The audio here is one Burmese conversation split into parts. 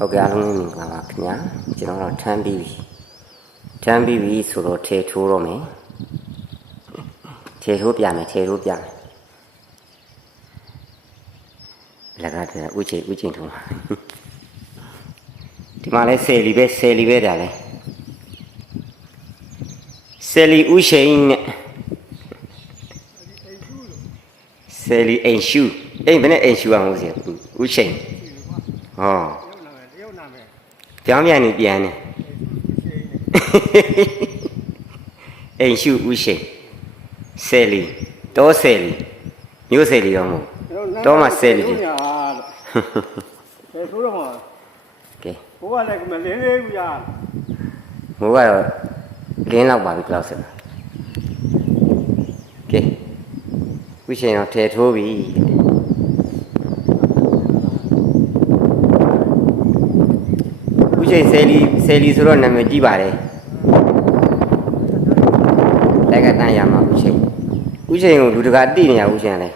ဟုတ်ကဲ့အားလုံးမင်္ဂလာပါခင်ဗျာကျွန်တော်ထမ်းပြီးပြီဆိုတော့ထေထိုးတော့မယ်ထေထိုးပြမယ်လက်ကတည်းကဥချိန်ထုံးဒီမှာလဲဆယ်လီပဲဒါလဲဆယ်လီဥချိန်နဲ့ဆယ်လီအိမ်ရှူအိမ်ဘယ်နဲ့အိမ်ရှူအောင်လို့စီဥချိန်ဟောပြောင်းပြန်နေပြန်နေအိမ်ရှုဥရှိဆယ်လီတောဆယ်လီမြို့ဆယ်လီတော့မဟုတ်တောမှာဆယ်လီတယ်ဆိုတော့မှာကဲဘိုးကလည်းမလင်းသေးဘူးညာမိုးကတော့လင်းလောက်ပါပြီကြောက်စင်ကဲဥရှိတော့ထဲထိုးပြီဥရှိဆယ်လီဆိုတော့နာမည်ကြီးပါတယ်လက်ကတန်းရမှာဥရှိကိုလူတကာတိနေရဥရှိလဲ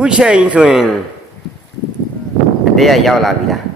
ဥရှိဆိုရင်အတေးရောက်လာပြီလား